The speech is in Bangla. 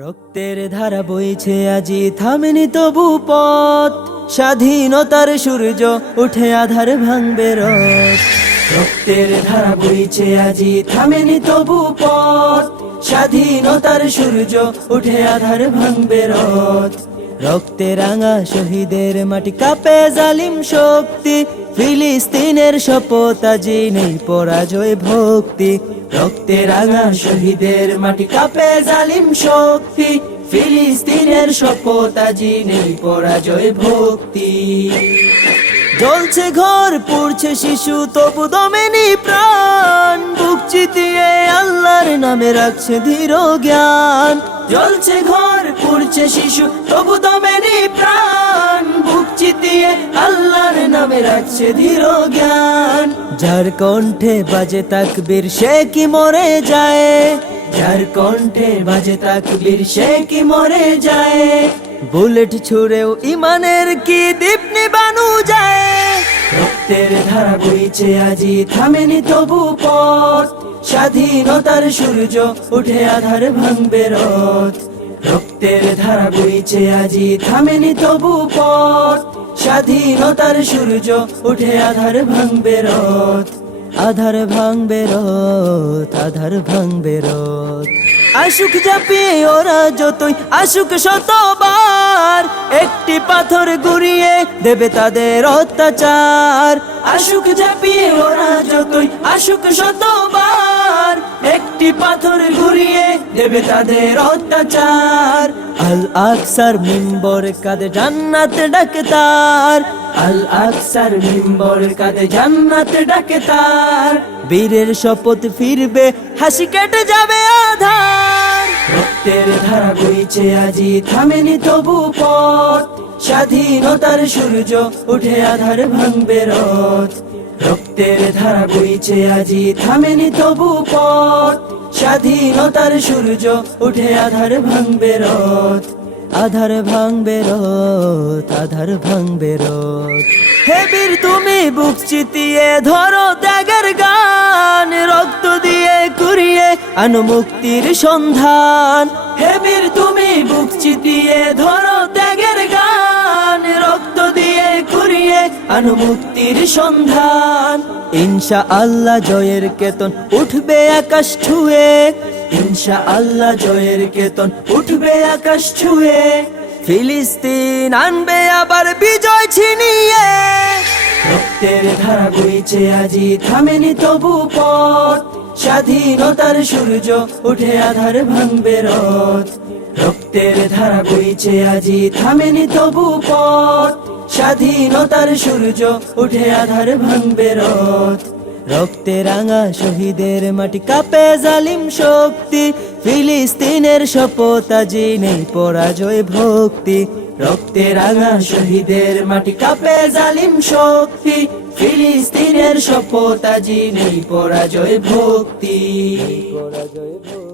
রক্তের ধারা বইছে আজি, থামেনি তবু পথ। স্বাধীনতার সূর্য উঠে আধার ভাঙবে রথ। রক্তের ধারা বইছে আজি, থামেনি তবু পথ। স্বাধীনতার সূর্য উঠে আধার ভাঙবে রথ। রক্তে রাঙা শহীদের মাটি কাপে জালিম শক্তি। ফিলিস্তিনের শপথ আজি নেই, পরাজয় ভক্তি। রক্তে রাঙা শহীদের মাটি, কাপে জালিম শক্তি। ফিলিস্তিনের শপথ আজি নেই, পরাজয় ভক্তি। জ্বলছে ঘর, পড়ছে শিশু, তবু দমেনি নামে রাখছে ধীর জ্ঞান। জ্বলছে ঘর, পড়ছে শিশু, তবু দমেনি প্রাণ। বুক চিতিয়ে আল্লাহর নামে রাখছে ধীর জ্ঞান। যার কণ্ঠে বাজে তাকবীর, সে কি মরে যায়? যার কণ্ঠে বাজে তাকবীর, সে কি মরে যায়? বুলেট ছুড়েও ইমানের কি দীপ নিবানু যায়? রক্তের ধারা বইছে আজি, থামেনি তবু পথ। স্বাধীনতার সূর্য উঠে আধার ভাঙবে রথ। রক্তের ধারা বইছে, আজি থামেনি তবু পথ। স্বাধীনতার সূর্য উঠে আধার ভাঙবে রথ। আধার ভাঙবে রথ, আধার ভাঙবে রথ। আশুক চাপিয়ে ওরা যতই আশুক শতবার। একটি পাথর গুড়িয়ে দেবে তাদের অত্যাচার। আশুক চাপিয়ে ওরা যতই আশুক শতবার, একটি পাথর ঘুরিয়ে দেবে তাদের অত্যাচার। আল আকসার মিম্বর কাঁধে জান্নাত ডাকে তার আল আকসার মিম্বর কাঁধে জান্নাত ডাকে তার বীরের শপথ ফিরবে, হাসি কেটে যাবে আধার। রক্তের ধারা বইছে, আজি থামেনি তবু পথ। স্বাধীনতার সূর্য উঠে আধার ভাঙবে রথ। রক্তের ধারা বইছে আজি, থামেনি তবু পথ। স্বাধীনতার সূর্য উঠে আধার ভাঙবে রথ। আধার ভাঙবে রথ, আধার ভাঙবে রথ। হে বীর, তুমি বুক চিতিয়ে ধরো ত্যাগের গান, রক্ত দিয়ে কুড়িয়ে আনো মুক্তির সন্ধান। হে বীর, তুমি বুক চিতিয়ে ধরো কুড়িয়ে মুক্তির সন্ধান। ইনশা আল্লাহ জয়ের কেতন উঠবে আকাশ ছুঁয়ে। ইনশা আল্লাহ জয়ের কেতন উঠবে আকাশ ছুঁয়ে। ফিলিস্তিন আনবে আবার বিজয় ছিনিয়ে। রক্তের ধারা বইছে আজি, থামেনি তবু পথ। স্বাধীনতার সূর্য উঠে আধার ভাঙবে রথ। রক্তের ধারা বইছে আজি, থামেনি তবু পথ। স্বাধীনতার সূর্য উঠে আধার ভাঙবে রথ। রক্তে রাঙা শহীদের মাটি কাপে জালিম শক্তি। ফিলিস্তিনের শপথ, আজি নেই পরাজয় ভক্তি। রক্তে রাঙা শহীদের মাটি কাপে জালিম শক্তি। ফিলিস্তিনের শপথ, আজি নেই পরাজয় ভক্তি। পরাজয় ভক্তি